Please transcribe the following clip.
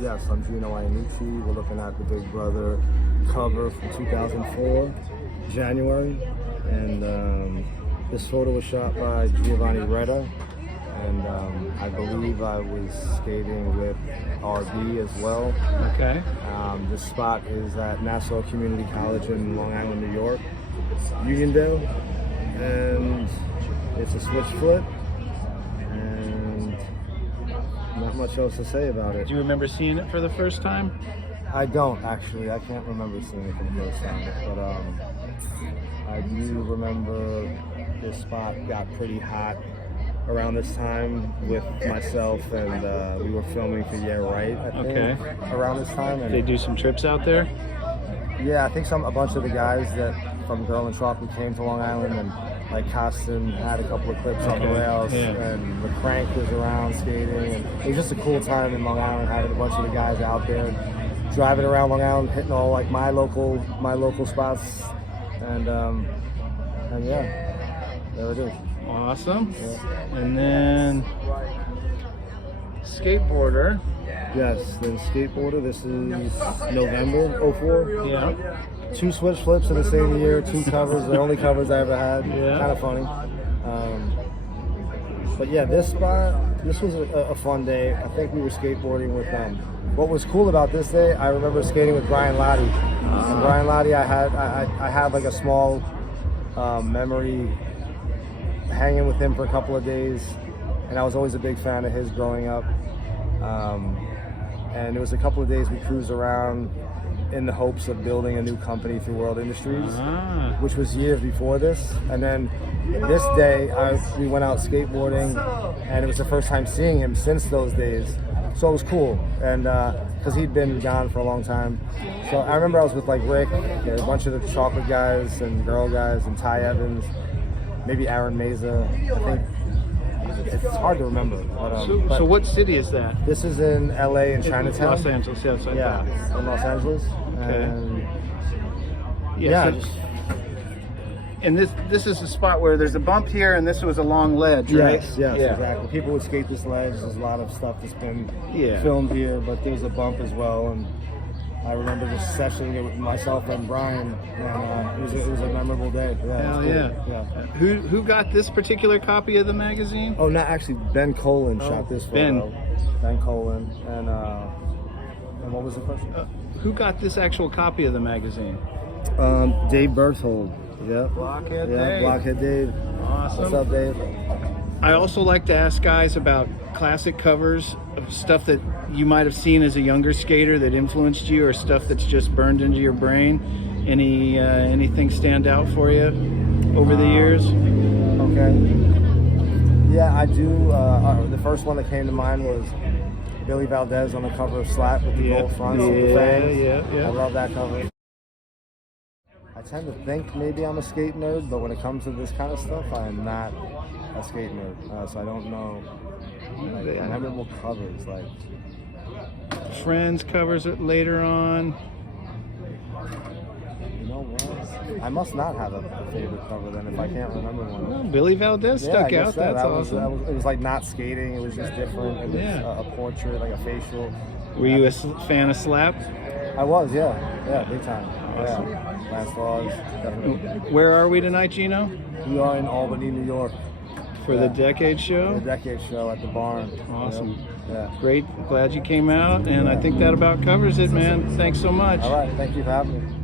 Yes, I'm Gino Iannucci. We're looking at the Big Brother cover from 2004, January. And this photo was shot by Giovanni Reda. And I believe I was skating with RB as well. Okay. This spot is at Nassau Community College in Long Island, New York, Uniondale. And it's a switch flip. And not much else to say about it. Do you remember seeing it for the first time? I don't actually. I can't remember seeing it for the first time. But I do remember this spot got pretty hot around this time with myself, and we were filming for Yeah Right, I think, around this time. And they do some trips out there? Yeah, I think a bunch of the guys that from Girl and Chocolate came to Long Island, and like Costin had a couple of clips on the rails, and the Crank was around skating, and it was just a cool time in Long Island, having a bunch of the guys out there driving around Long Island, hitting all like my local spots, and yeah, there it is. Awesome. Yeah. And then Skateboarder. Yes, then Skateboarder. This is November '04. Yeah. 2 switch flips in the same year, 2 covers, the only covers I ever had. Yeah. Kind of funny. But yeah, this spot, this was a fun day. I think we were skateboarding with them. What was cool about this day, I remember skating with Brian Lotti. And Brian Lotti, I had like a small memory hanging with him for a couple of days, and I was always a big fan of his growing up. And it was a couple of days we cruised around in the hopes of building a new company through World Industries, which was years before this. And then this day, we went out skateboarding, and it was the first time seeing him since those days. So it was cool, and because he'd been gone for a long time. So I remember I was with like Rick, a bunch of the Chocolate guys and Girl guys, and Ty Evans, maybe Aaron Meza. I think it's hard to remember. But, so what city is that? This is in LA and Chinatown. Los Angeles, yes. Yeah, in Los Angeles. Okay. And yeah. And this is a spot where there's a bump here, and this was a long ledge, right? Yes, exactly. People would skate this ledge. There's a lot of stuff that's been filmed here, but there's a bump as well. And I remember just sessioning it with myself and Brian, and it was a memorable day. Yeah, hell yeah. Who got this particular copy of the magazine? Oh, not actually. Ben Colen shot this photo. Ben Colen. And what was the question? Who got this actual copy of the magazine? Dave Bergthold. Yeah. Blockhead Dave. Blockhead Dave. Awesome. What's up, Dave? I also like to ask guys about classic covers of stuff that you might have seen as a younger skater that influenced you, or stuff that's just burned into your brain. Anything stand out for you over the years? Okay. Yeah, I do. The first one that came to mind was Billy Valdes on the cover of Slap with the gold fronts and the fangs. I love that cover. I tend to think maybe I'm a skate nerd, but when it comes to this kind of stuff, I am not a skate nerd. So I don't know memorable covers like Friends covers it later on. You know what? I must not have a favorite cover then if I can't remember one. Well, Billy Valdes stuck out. That's awesome. It was like not skating. It was just different. It was a portrait, like a facial. Were you a fan of Slap? I was, yeah, big time. Awesome. Yeah. Last Laws, definitely. Where are we tonight, Gino? We are in Albany, New York. For the Deckaid show? The Deckaid show at the barn. Awesome. Yeah. Great. Glad you came out, and I think that about covers it, man. Thanks so much. All right. Thank you for having me.